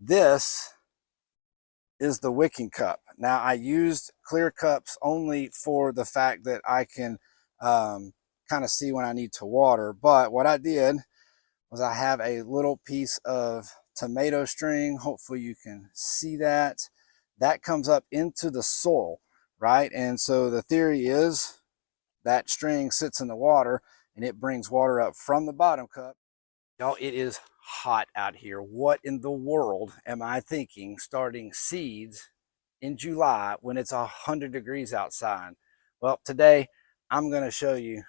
This is the wicking cup. Now I used clear cups only for the fact that I can kind of see when I need to water. But what I did was I have a little piece of tomato string. Hopefully you can see that. That comes up into the soil, right? And so the theory is that string sits in the water and it brings water up from the bottom cup. Y'all, it is hot out here. What in the world am I thinking starting seeds in July when it's 100 degrees outside? Well, today I'm going to show you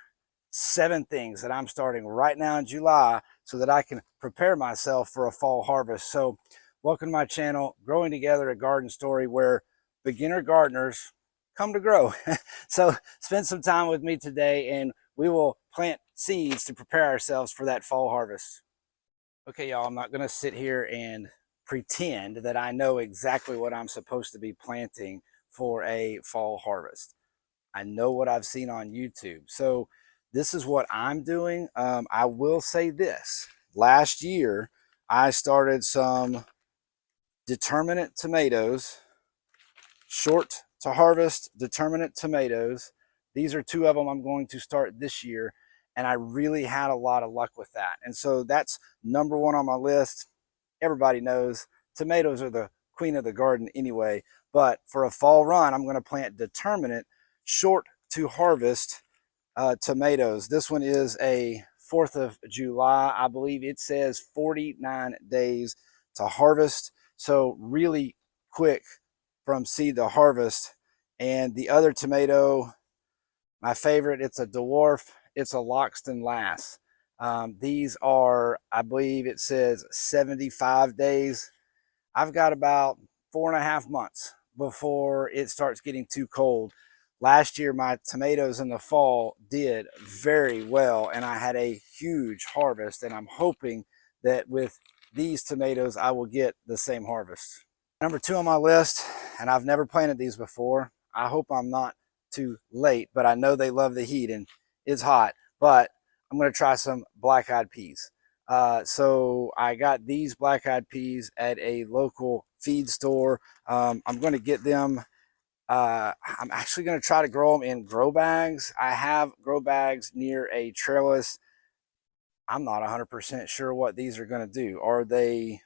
7 things that I'm starting right now in July so that I can prepare myself for a fall harvest. So welcome to my channel, Growing Together, a garden story where beginner gardeners come to grow. So spend some time with me today and we will plant seeds to prepare ourselves for that fall harvest. Okay, y'all, I'm not going to sit here and pretend that I know exactly what I'm supposed to be planting for a fall harvest. I know what I've seen on YouTube. So this is what I'm doing. I will say this. Last year, I started some determinate tomatoes, short to harvest determinate tomatoes. These are 2 of them I'm going to start this year. And I really had a lot of luck with that. And so that's number 1 on my list. Everybody knows tomatoes are the queen of the garden anyway. But for a fall run, I'm going to plant determinate short to harvest tomatoes. This one is a 4th of July. I believe it says 49 days to harvest. So really quick from seed to harvest. And the other tomato, my favorite, it's a dwarf. It's a Loxton Lass. These are, I believe it says 75 days. I've got about 4.5 months before it starts getting too cold. Last year, my tomatoes in the fall did very well, and I had a huge harvest, and I'm hoping that with these tomatoes, I will get the same harvest. Number 2 on my list, and I've never planted these before. I hope I'm not too late, but I know they love the heat and it's hot, but I'm going to try some black-eyed peas. So I got these black-eyed peas at a local feed store. I'm going to get them. I'm actually going to try to grow them in grow bags. I have grow bags near a trellis. I'm not 100% sure what these are going to do. Are they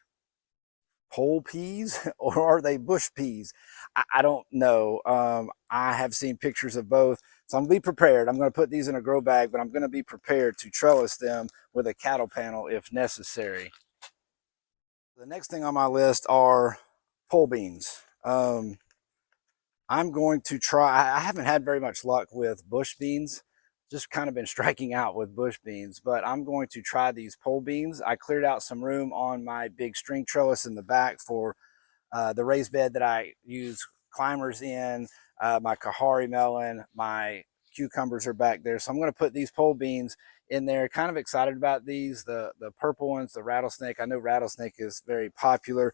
pole peas or are they bush peas? I don't know. I have seen pictures of both. So I'm going to be prepared. I'm going to put these in a grow bag, but I'm going to be prepared to trellis them with a cattle panel if necessary. The next thing on my list are pole beans. I'm going to try, I haven't had very much luck with bush beans, just kind of been striking out with bush beans, but I'm going to try these pole beans. I cleared out some room on my big string trellis in the back for the raised bed that I use climbers in. My Kajari melon, my cucumbers are back there. So I'm going to put these pole beans in there. Kind of excited about these, the purple ones, the rattlesnake. I know rattlesnake is very popular.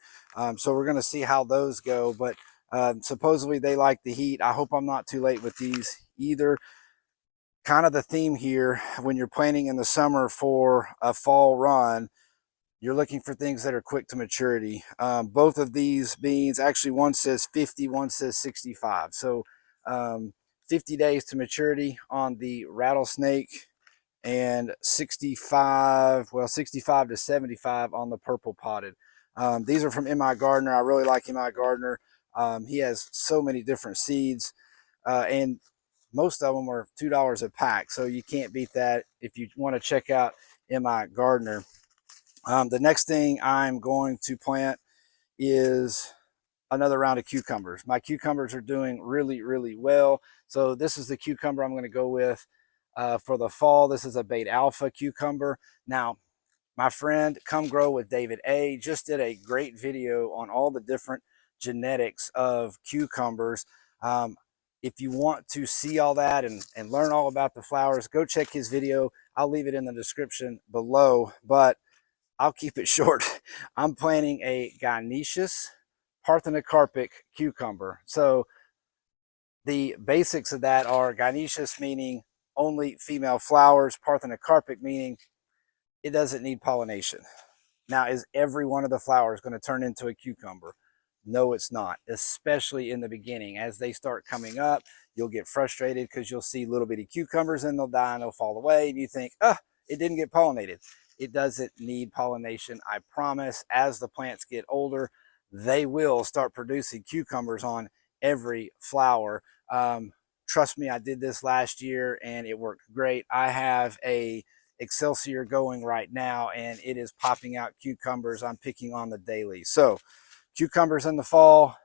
So we're going to see how those go. But supposedly they like the heat. I hope I'm not too late with these either. Kind of the theme here when you're planting in the summer for a fall run, you're looking for things that are quick to maturity. Both of these beans, actually one says 50, one says 65. So 50 days to maturity on the rattlesnake and 65, well, 65 to 75 on the purple potted. These are from M.I. Gardener. I really like M.I. Gardener. He has so many different seeds and most of them are $2 a pack. So you can't beat that if you want to check out M.I. Gardener. The next thing I'm going to plant is another round of cucumbers. My cucumbers are doing really, really well. So this is the cucumber I'm going to go with for the fall. This is a Bait Alpha cucumber. Now, my friend Come Grow with David A just did a great video on all the different genetics of cucumbers. If you want to see all that and learn all about the flowers, go check his video. I'll leave it in the description below. But I'll keep it short. I'm planting a gynoecious parthenocarpic cucumber. So the basics of that are gynoecious meaning only female flowers, parthenocarpic meaning it doesn't need pollination. Now, is every one of the flowers going to turn into a cucumber? No, it's not, especially in the beginning. As they start coming up, you'll get frustrated because you'll see little bitty cucumbers and they'll die and they'll fall away. And you think, oh, it didn't get pollinated. It doesn't need pollination. I promise, as the plants get older, they will start producing cucumbers on every flower. Trust me, I did this last year and it worked great. I have a Excelsior going right now and it is popping out cucumbers I'm picking on the daily. So cucumbers in the fall,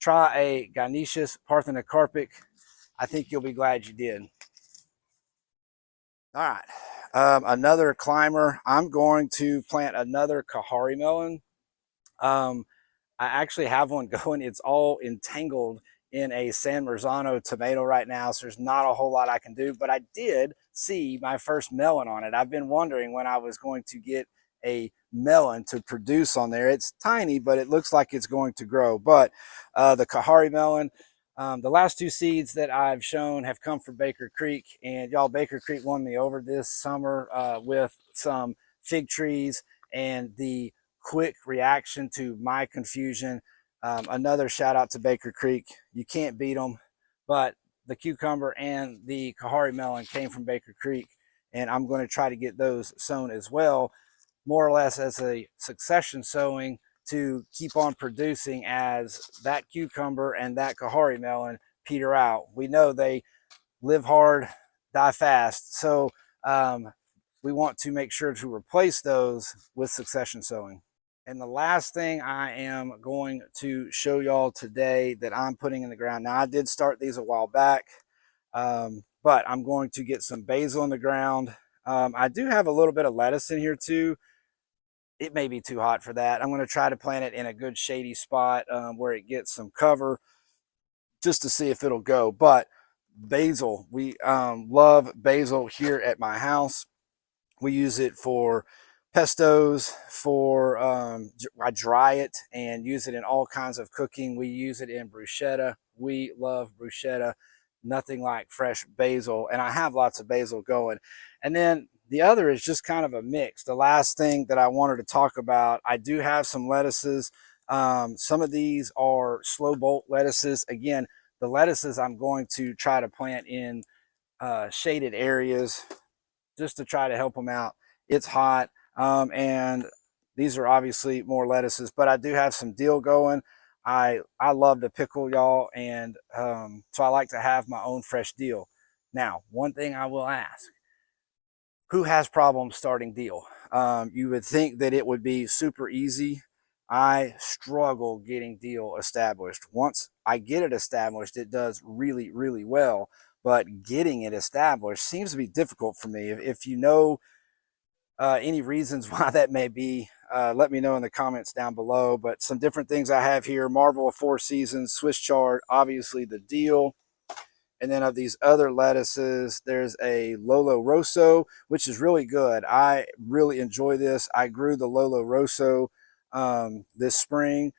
try a Gynoecious parthenocarpic. I think you'll be glad you did. All right, another climber. I'm going to plant another Kajari melon. Um, I actually have one going. It's all entangled in a San Marzano tomato right now, so there's not a whole lot I can do, but I did see my first melon on it. I've been wondering when I was going to get a melon to produce on there. It's tiny, but it looks like it's going to grow. But the Kajari melon, the last two seeds that I've shown have come from Baker Creek, and y'all, Baker Creek won me over this summer with some fig trees and the quick reaction to my confusion. Another shout out to Baker Creek. You can't beat them, but the cucumber and the Kajari melon came from Baker Creek, and I'm going to try to get those sown as well, more or less as a succession sowing to keep on producing as that cucumber and that Kajari melon peter out. We know they live hard, die fast. So we want to make sure to replace those with succession sowing. And the last thing I am going to show y'all today that I'm putting in the ground. Now, I did start these a while back, but I'm going to get some basil in the ground. I do have a little bit of lettuce in here too. It may be too hot for that. I'm going to try to plant it in a good shady spot where it gets some cover just to see if it'll go. But basil, we love basil here at my house. We use it for pestos, for I dry it and use it in all kinds of cooking. We use it in bruschetta. We love bruschetta. Nothing like fresh basil, and I have lots of basil going. And then the other is just kind of a mix. The last thing that I wanted to talk about, I do have some lettuces. Some of these are slow bolt lettuces. Again, the lettuces I'm going to try to plant in shaded areas just to try to help them out. It's hot, and these are obviously more lettuces, but I do have some dill going. I love to pickle, y'all, and so I like to have my own fresh dill. Now, one thing I will ask: who has problems starting dill? You would think that it would be super easy. I struggle getting dill established. Once I get it established, it does really, really well. But getting it established seems to be difficult for me. If you know any reasons why that may be, let me know in the comments down below. But some different things I have here: Marvel of Four Seasons, Swiss chard, obviously the dill. And then of these other lettuces, there's a Lolo Rosso, which is really good. I really enjoy this. I grew the Lolo Rosso this spring.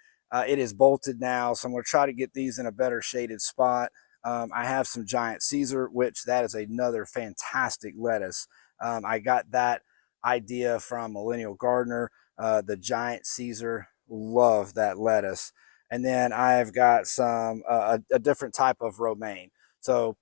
It is bolted now, so I'm going to try to get these in a better shaded spot. I have some Giant Caesar, which that is another fantastic lettuce. I got that idea from Millennial Gardener. The Giant Caesar, love that lettuce. And then I've got some a different type of romaine. So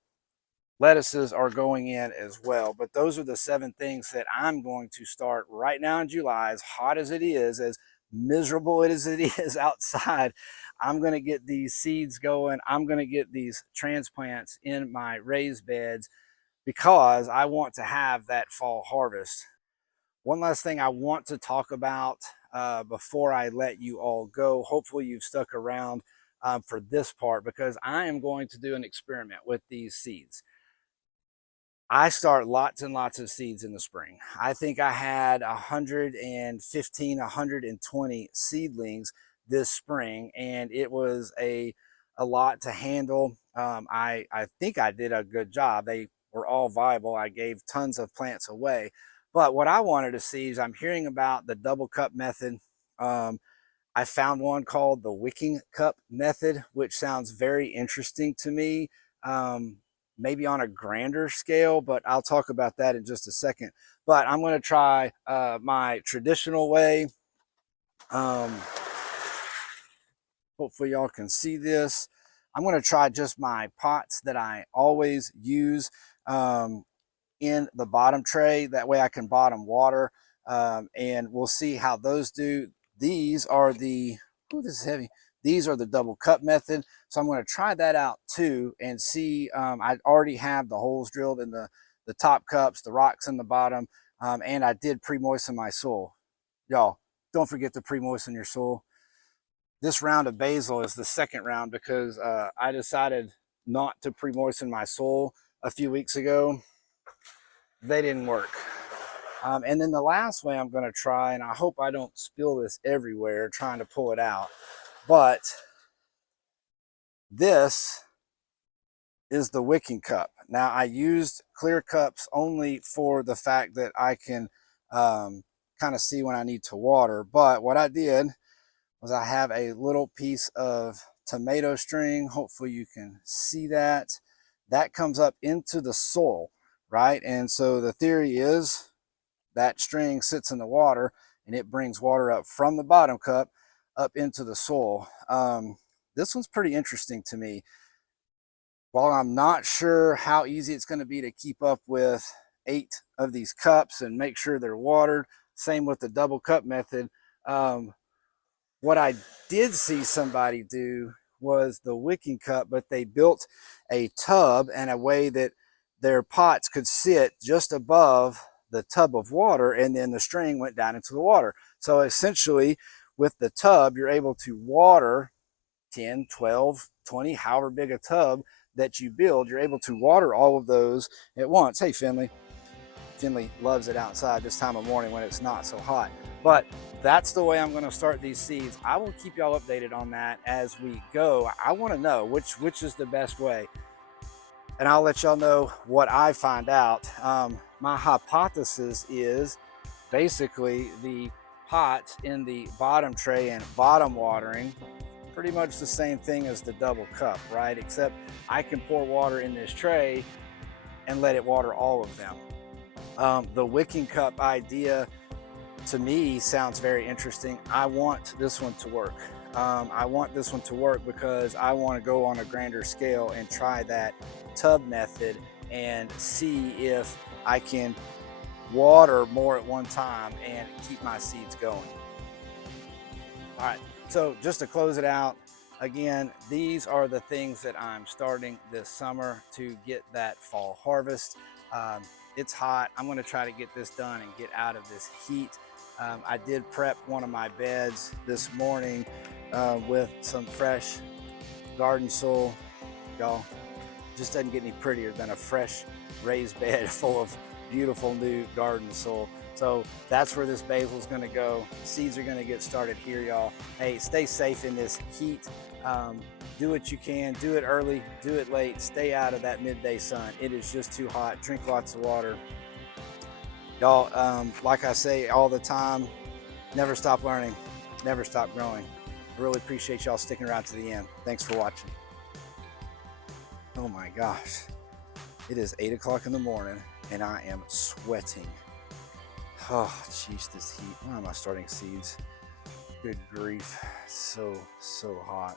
lettuces are going in as well. But those are the 7 things that I'm going to start right now in July. As hot as it is, as miserable as it is outside, I'm going to get these seeds going. I'm going to get these transplants in my raised beds because I want to have that fall harvest. One last thing I want to talk about before I let you all go. Hopefully you've stuck around for this part, because I am going to do an experiment with these seeds. I start lots and lots of seeds in the spring. I think I had 115, 120 seedlings this spring, and it was a lot to handle. I think I did a good job. They were all viable. I gave tons of plants away. But what I wanted to see is, I'm hearing about the double cup method. I found one called the wicking cup method, which sounds very interesting to me. Maybe on a grander scale, but I'll talk about that in just a second. But I'm going to try my traditional way. Um, hopefully y'all can see this. I'm going to try just my pots that I always use in the bottom tray. That way I can bottom water, and we'll see how those do. These are the, oh, this is heavy. These are the double cup method. So I'm going to try that out too and see. I already have the holes drilled in the top cups, the rocks in the bottom, and I did pre-moisten my soil. Y'all, don't forget to pre-moisten your soil. This round of basil is the second round because I decided not to pre-moisten my soil a few weeks ago. They didn't work. And then the last way I'm going to try, and I hope I don't spill this everywhere trying to pull it out, but this is the wicking cup. Now, I used clear cups only for the fact that I can kind of see when I need to water. But what I did was I have a little piece of tomato string. Hopefully you can see that. That comes up into the soil, right? And so the theory is that string sits in the water and it brings water up from the bottom cup up into the soil. This one's pretty interesting to me. While I'm not sure how easy it's going to be to keep up with 8 of these cups and make sure they're watered, same with the double cup method. What I did see somebody do was the wicking cup, but they built a tub and a way that their pots could sit just above the tub of water, and then the string went down into the water. So essentially, with the tub, you're able to water 10, 12, 20, however big a tub that you build, you're able to water all of those at once. Hey, Finley. Finley loves it outside this time of morning when it's not so hot. But that's the way I'm going to start these seeds. I will keep y'all updated on that as we go. I want to know which is the best way, and I'll let y'all know what I find out. My hypothesis is basically the pots in the bottom tray and bottom watering, pretty much the same thing as the double cup, right? Except I can pour water in this tray and let it water all of them. The wicking cup idea to me sounds very interesting. I want this one to work. I want this one to work because I want to go on a grander scale and try that tub method and see if I can water more at one time and keep my seeds going. All right, so just to close it out, again, these are the things that I'm starting this summer to get that fall harvest. It's hot. I'm going to try to get this done and get out of this heat. I did prep one of my beds this morning with some fresh garden soil. Y'all, just doesn't get any prettier than a fresh raised bed full of beautiful new garden soil. So that's where this basil is going to go. Seeds are going to get started here, y'all. Hey, stay safe in this heat. Do what you can. Do it early. Do it late. Stay out of that midday sun. It is just too hot. Drink lots of water. Y'all, like I say all the time, never stop learning. Never stop growing. I really appreciate y'all sticking around to the end. Thanks for watching. Oh my gosh. It is 8 o'clock in the morning and I am sweating. Oh, jeez, this heat. Why am I starting seeds? Good grief. So hot.